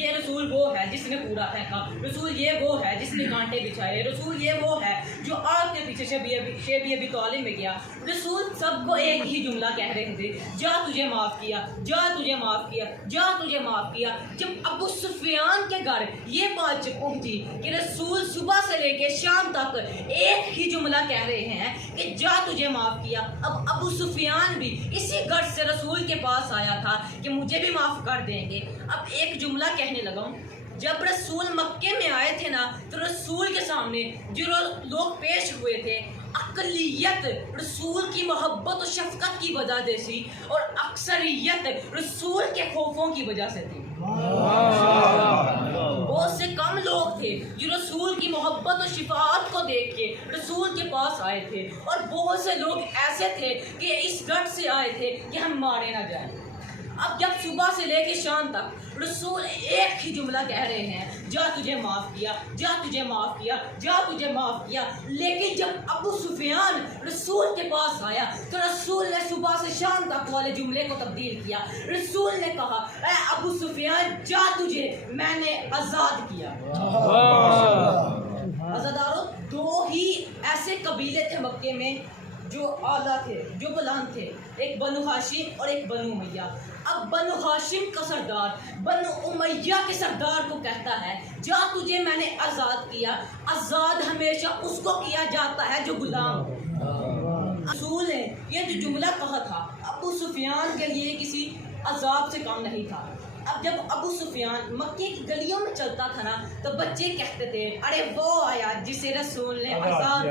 یہ رسول وہ ہے جس نے کوڑا پھینکا، رسول یہ وہ ہے جس نے کانٹے بچھائے، رسول یہ وہ ہے جو آگ کے پیچھے شیب ابی طالب میں گیا۔ رسول سب کو ایک ہی جملہ کہہ رہے تھے، جا تجھے معاف کیا، جا تجھے معاف کیا، جا تجھے معاف کیا۔ جب ابو سفیان کے گھر یہ بات پہنچی کہ رسول صبح سے لے کے شام تک ایک ہی جملہ کہہ رہے ہیں کہ جا تجھے معاف کیا، اب ابو سفیان بھی اسی گھر سے رسول کے پاس آیا تھا کہ مجھے بھی معاف کر دیں گے۔ اب ایک جملہ کہنے لگا ہوں، جب رسول مکے میں آئے تھے نا تو رسول کے سامنے جو لوگ پیش ہوئے تھے، اقلیت رسول کی محبت و شفقت کی وجہ سے تھی اور اکثریت رسول کے خوفوں کی وجہ سے تھی۔ بہت سے کم لوگ تھے جو رسول کی محبت و شفاعت کو دیکھ کے رسول کے پاس آئے تھے، اور بہت سے لوگ ایسے تھے کہ اس ڈر سے آئے تھے کہ ہم مارے نہ جائیں۔ اب جب صبح سے لے کے شام تک رسول ایک ہی جملہ کہہ رہے ہیں، جا تجھے معاف کیا، جا تجھے معاف کیا، جا تجھے معاف کیا، لیکن جب ابو سفیان رسول کے پاس آیا تو رسول نے صبح سے شام تک والے جملے کو تبدیل کیا۔ رسول نے کہا، اے ابو سفیان جا، تجھے میں نے آزاد کیا۔ آزادارو، دو ہی ایسے قبیلے تھے مکے میں جو اعلیٰ تھے، جو بلند تھے، ایک بنو ہاشم اور ایک بنو امیہ۔ اب بنو ہاشم کا سردار بنو امیہ کے سردار کو کہتا ہے، جا تجھے میں نے آزاد کیا۔ آزاد ہمیشہ اس کو کیا جاتا ہے جو غلام ہو۔ رسول نے یہ جو جملہ کہا تھا ابو سفیان کے لیے کسی عذاب سے کم نہیں تھا۔ اب جب ابو سفیان مکے کی گلیوں میں چلتا تھا نا تو بچے کہتے تھے، ارے وہ آیا جسے رسول نے آزاد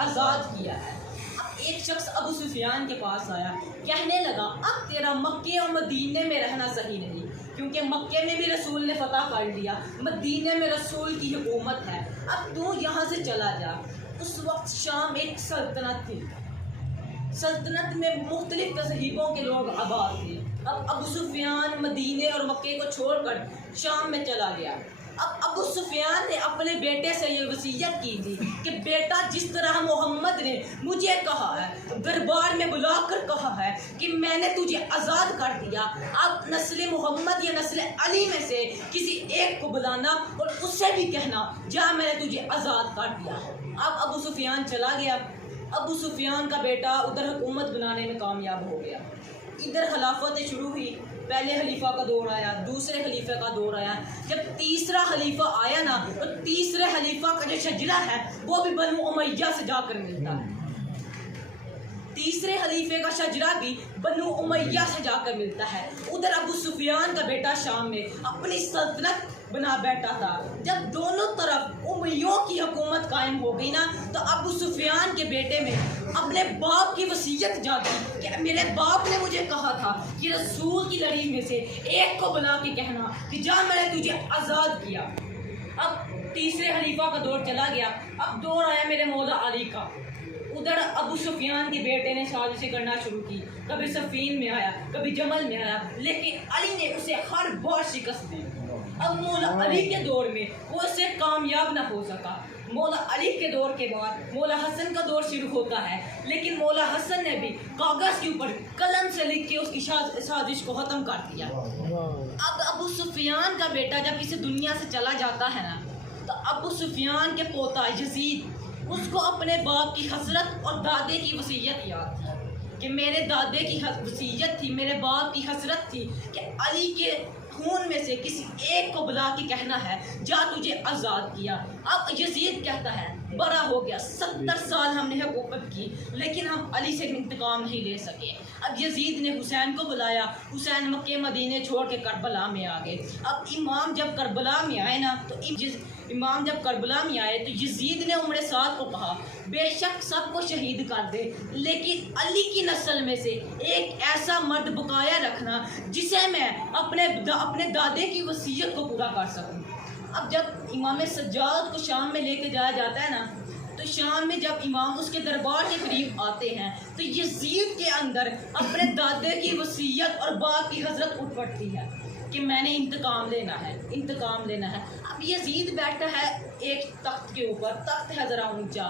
آزاد کیا ہے۔ اب ایک شخص ابو سفیان کے پاس آیا، کہنے لگا، اب تیرا مکے اور مدینے میں رہنا صحیح نہیں، کیونکہ مکے میں بھی رسول نے فتح کر لیا، مدینے میں رسول کی حکومت ہے، اب تو یہاں سے چلا جا۔ اس وقت شام ایک سلطنت تھی، سلطنت میں مختلف تہذیبوں کے لوگ آباد تھے۔ اب ابو سفیان مدینے اور مکے کو چھوڑ کر شام میں چلا گیا۔ اب ابو سفیان نے اپنے بیٹے سے یہ وصیت کی تھی کہ بیٹا، جس طرح محمد نے مجھے کہا ہے، دربار میں بلا کر کہا ہے کہ میں نے تجھے آزاد کر دیا، اب نسل محمد یا نسل علی میں سے کسی ایک کو بلانا اور اس سے بھی کہنا، جا میں نے تجھے آزاد کر دیا۔ اب ابو سفیان چلا گیا۔ ابو سفیان کا بیٹا ادھر حکومت بنانے میں کامیاب ہو گیا، ادھر خلافتیں شروع ہوئی، پہلے خلیفہ کا دور آیا، دوسرے خلیفہ کا دور آیا، جب تیسرا خلیفہ آیا نا تو تیسرے خلیفہ کا جو شجرہ ہے وہ بھی بنو امیہ سے جا کر ملتا ہے، تیسرے خلیفے کا شجرہ بھی بنو امیہ سے جا کر ملتا ہے۔ ادھر ابو سفیان کا بیٹا شام میں اپنی سلطنت بنا بیٹھا تھا۔ جب دونوں طرف امیوں کی حکومت قائم ہو گئی نا تو ابو سفیان کے بیٹے میں اپنے باپ کی وصیت جاگی کہ میرے باپ نے مجھے کہا تھا کہ رسول کی لڑی میں سے ایک کو بلا کے کہنا کہ جا میں نے تجھے آزاد کیا۔ اب تیسرے خلیفہ کا دور چلا گیا، اب دور آیا میرے مولا علی کا۔ ادھر ابو سفیان کے بیٹے نے سازشیں کرنا شروع کی، کبھی صفین میں آیا، کبھی جمل میں آیا، لیکن علی نے اسے ہر بار شکست دی۔ اب مولا علی کے دور میں وہ اسے کامیاب نہ ہو سکا۔ مولا علی کے دور کے بعد مولا حسن کا دور شروع ہوتا ہے، لیکن مولا حسن نے بھی کاغذ کے اوپر قلم سے لکھ کے اس کی سازش کو ختم کر دیا۔ اب ابو سفیان کا بیٹا جب اسے دنیا سے چلا جاتا ہے نا تو ابو سفیان کے پوتا یزید اس کو اپنے باپ کی حسرت اور دادے کی وصیت یاد تھی کہ میرے دادے کی وصیت تھی، میرے باپ کی حسرت تھی کہ علی کے خون میں سے کسی ایک کو بلا کے کہنا ہے جا تجھے آزاد کیا۔ اب یزید کہتا ہے بڑا ہو گیا، 70 سال ہم نے حکومت کی لیکن ہم علی سے انتقام نہیں لے سکے۔ اب یزید نے حسین کو بلایا، حسین مکے مدینے چھوڑ کے کربلا میں آ گئے۔ اب امام جب کربلا میں آئے نا تو امام جب کربلا میں آئے تو یزید نے عمر سعد کو کہا بے شک سب کو شہید کر دے لیکن علی کی نسل میں سے ایک ایسا مرد بقایا رکھنا جسے میں اپنے دادے کی وصیت کو پورا کر سکوں۔ اب جب امام سجاد کو شام میں لے کے جایا جاتا ہے نا تو شام میں جب امام اس کے دربار کے قریب آتے ہیں تو یزید کے اندر اپنے دادے کی وصیت اور باپ کی حضرت اٹھ پڑتی ہے کہ میں نے انتقام لینا ہے، انتقام لینا ہے۔ اب یزید بیٹھا ہے ایک تخت کے اوپر، تخت ہے ذرا اونچا۔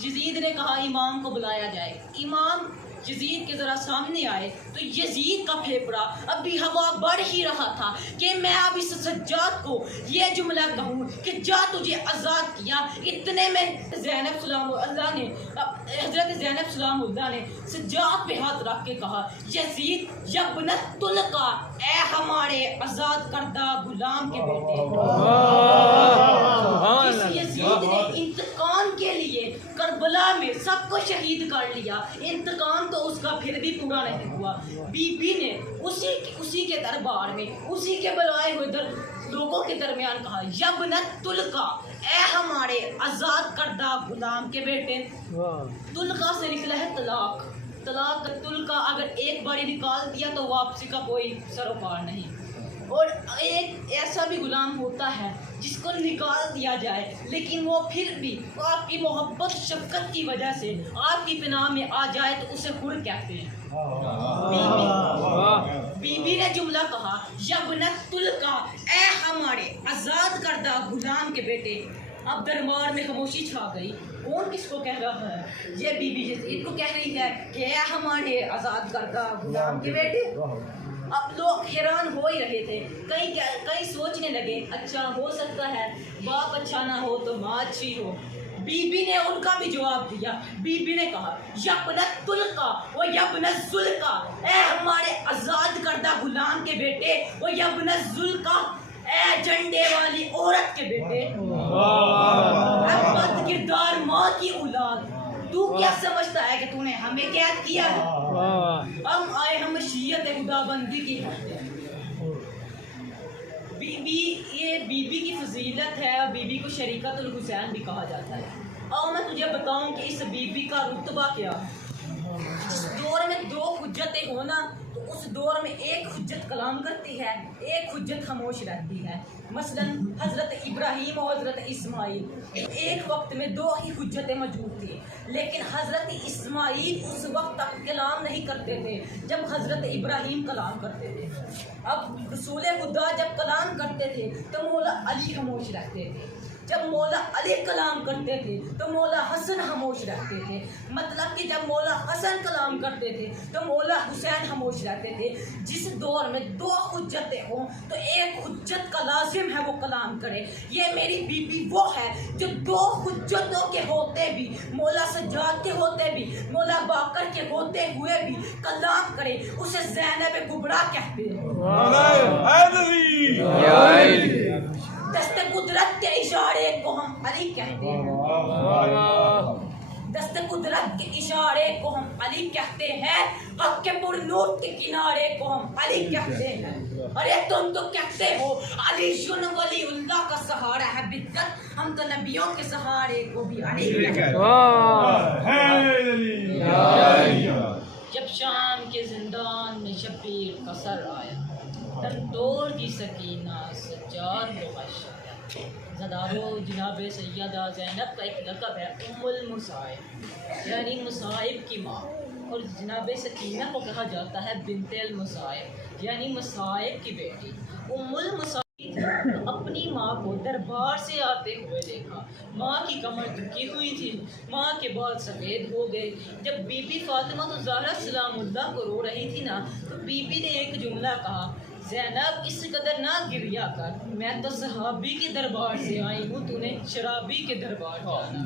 یزید نے کہا امام کو بلایا جائے۔ امام یزید کے ذرا سامنے آئے تو یزید کا پھیپڑا اب بھی ہوا بڑھ ہی رہا تھا کہ میں اب اس سجاد کو یہ جملہ کہوں کہ جا تجھے آزاد کیا۔ اتنے میں زینب سلام اللہ نے حضرت زینب سلام اللہ نے سجاد پہ ہاتھ رکھ کے کہا یزید یبنت طلقہ، اے ہمارے آزاد کردہ غلام کے بیٹے۔ جس یزید نے انتقام کے لیے کربلا میں سب کو شہید کر لیا، انتقام تو اس کا پھر بھی پورا نہیں ہوا۔ بی بی نے اسی کے دربار میں اسی کے بلائے ہوئے لوگوں کے درمیان کہا یبنت طلقہ، اے ہمارے آزاد کردہ غلام کے بیٹے۔ طلقہ سے نکلا ہے طلاق۔ طلاق طلقہ اگر ایک باری نکال دیا تو واپسی کا کوئی سروکار نہیں۔ اور ایک ایسا بھی غلام ہوتا ہے جس کو نکال دیا جائے لیکن وہ پھر بھی آپ کی محبت شفقت کی وجہ سے آپ کی پناہ میں آ جائے تو اسے حر کہتے ہیں۔ بی بی نے جملہ کہا یبنت طلقہ، اے ہمارے آزاد کردہ غلام کے بیٹے۔ اب دربار میں خاموشی چھا گئی۔ کون کس کو کہہ رہا ہے؟ یہ بی بی ان کو کہہ رہی ہے کہ اے ہمارے آزاد کردہ غلام کے بیٹے۔ اب لوگ حیران ہو ہی رہے تھے، کئی سوچنے لگے اچھا ہو سکتا ہے باپ اچھا نہ ہو تو ماں اچھی ہو۔ بی بی نے ان کا بھی جواب دیا۔ بی بی نے کہا یبنت طلقہ و یبنت ذلقہ، اے ہمارے آزاد کردہ غلام کے بیٹے، و یبنت ذلقہ، اے جھنڈے والی عورت کے بیٹے۔ بد کردار ماں کی اولاد، تو کیا سمجھتا ہے کہ تو نے ہمیں قید کیا ہے؟ ہم آئے ہم شیعت خدا بندی کی کرتے ہیں۔ یہ بی بی کی فضیلت ہے اور بی بی کو شریکت الحسین بھی کہا جاتا ہے۔ اور میں تجھے بتاؤں کہ اس بی بی کا رتبہ کیا ہے۔ اس دور میں دو حجتیں ہونا تو اس دور میں ایک حجت کلام کرتی ہے، ایک حجت خاموش رہتی ہے۔ مثلا حضرت ابراہیم اور حضرت اسماعیل ایک وقت میں دو ہی حجتیں موجود تھیں، لیکن حضرت اسماعیل اس وقت تک کلام نہیں کرتے تھے جب حضرت ابراہیم کلام کرتے تھے۔ اب رسول خدا جب کلام کرتے تھے تو مولا علی خاموش رہتے تھے، جب مولا علی کلام کرتے تھے تو مولا حسن خاموش رہتے تھے۔ مطلب کہ جب مولا حسن کلام کرتے تھے تو مولا حسین خاموش رہتے تھے۔ جس دور میں دو حجتیں ہوں تو ایک حجت کا لازم ہے وہ کلام کرے۔ یہ میری بی بی وہ ہے جو دو حجتوں کے ہوتے بھی، مولا سجاد کے ہوتے بھی، مولا باقر کے ہوتے ہوئے بھی کلام کرے، اسے زینب کبریٰ کہتے ہیں۔ دست قدرت کے اشارے کو ہم علی کہتے ہیں۔ دست قدرت کے اشارے کو ہم علی کہتے ہیں، حق کے پرنور کے کنارے کو ہم علی کہتے ہیں۔ ارے تم تو کہتے ہو علی ولی اللہ کا سہارا ہے بدت، ہم تو نبیوں کے سہارے کو بھی علی کہتے ہیں۔ جب شام کے زندان میں شبیر کا سر آیا، توڑ کی سکینہ سجاد کو خش زدارو جناب سیدہ زینب کا ایک لقب ہے ام المصائب، یعنی مصائب کی ماں، اور جناب سکینہ کو کہا جاتا ہے بنت المصائب، یعنی مصائب کی بیٹی۔ ام المصائب اپنی ماں کو دربار سے آتے ہوئے دیکھا، ماں کی کمر جھکی ہوئی تھی، ماں کے بال سفید ہو گئے۔ جب بی بی فاطمہ الزہرا سلام اللہ کو رو رہی تھی نا تو بی بی نے ایک جملہ کہا زینب اس قدر نہ گریا کر، میں تو صحابی کے دربار سے آئی ہوں، تو نے شرابی کے دربار جانا۔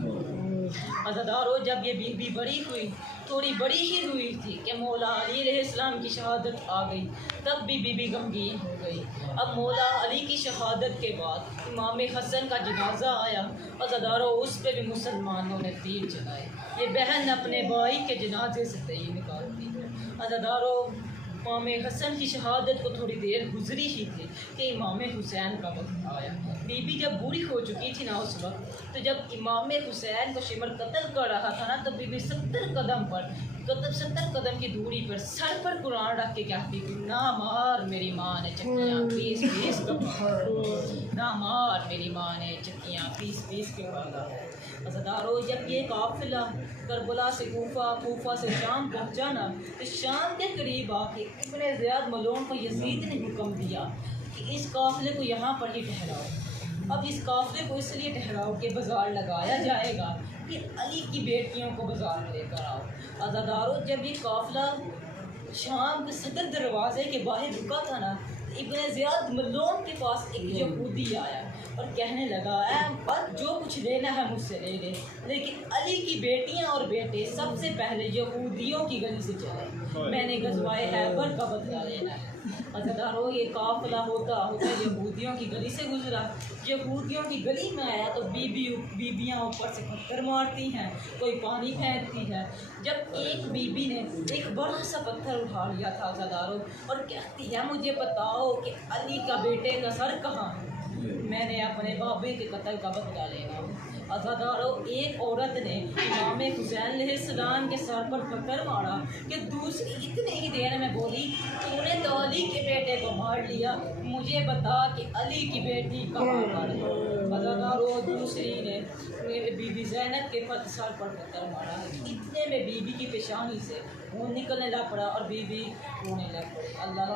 عزادارو جب یہ بی بی بڑی ہوئی، تھوڑی بڑی ہی ہوئی تھی کہ مولا علی علیہ السلام کی شہادت آ گئی، تب بھی بی بی غمگین ہو گئی۔ اب مولا علی کی شہادت کے بعد امام حسن کا جنازہ آیا، عزادارو اس پہ بھی مسلمانوں نے تیر چلائے۔ یہ بہن اپنے بھائی کے جنازے سے تیر نکالتی ہے۔ عزادارو امام حسن کی شہادت کو تھوڑی دیر گزری ہی تھی کہ امام حسین کا وقت آیا۔ بی بی جب بوڑھی ہو چکی تھی نا اس وقت، تو جب امام حسین کو شمر قتل کر رہا تھا نا تو بی بی 70 قدم کی دوری پر سر پر قرآن رکھ کے کہتی تھی نہ مار میری ماں نے چکیاں پیس پیس کے نہ مار میری ماں نے چکیاں پیس پیس کے پڑھا ہے۔ عزادارو جب یہ قافلہ کربلا سے کوفہ سے شام پہنچا نا تو شام کے قریب آ کے ابن زیاد ملعون کو یزید نے حکم دیا کہ اس قافلے کو یہاں پر ہی ٹھہراؤ۔ اب اس قافلے کو اس لیے ٹھہراؤ کہ بازار لگایا جائے گا کہ علی کی بیٹیوں کو بازار میں لے کر آؤ۔ عزادارو، جب یہ قافلہ شام کے صدر دروازے کے باہر رکا تھا نا، ابن زیاد ملون کے پاس ایک یہودی آیا اور کہنے لگا، اے بس جو کچھ لینا ہے مجھ سے لے لے، لیکن علی کی بیٹیاں اور بیٹے سب سے پہلے یہودیوں کی گلی سے چلے، میں نے غزوہ خیبر کا بدلہ لینا ہے۔ عزادارو، یہ قافلہ ہوتا یہودیوں کی گلی سے گزرا۔ یہودیوں کی گلی میں آیا تو بیبیاں اوپر سے پتھر مارتی ہیں، کوئی پانی پھینکتی ہے۔ جب ایک بی بی نے ایک بڑا سا پتھر اٹھا لیا تھا عزادارو، اور کہتی ہے، مجھے بتاؤ کہ علی کا بیٹے کا سر کہاں ہے، میں نے اپنے بابے کے قتل کا بدلہ لینا۔ عزادارو، ایک عورت نے امام حسین علیہ السلام کے سر پر پتھر مارا کہ دوسری اتنی ہی دیر میں بولی، تو نے تو علی کے بیٹے کو مار لیا، مجھے بتا کہ علی کی بیٹی کہاں پر ہے۔ عزادارو، دوسری نے بی بی زینب کے سر پر پتھر مارا، اتنے میں بی بی کی پیشانی سے خون نکلنے لگ پڑا اور بی بی رونے لگ پڑی۔ اللہ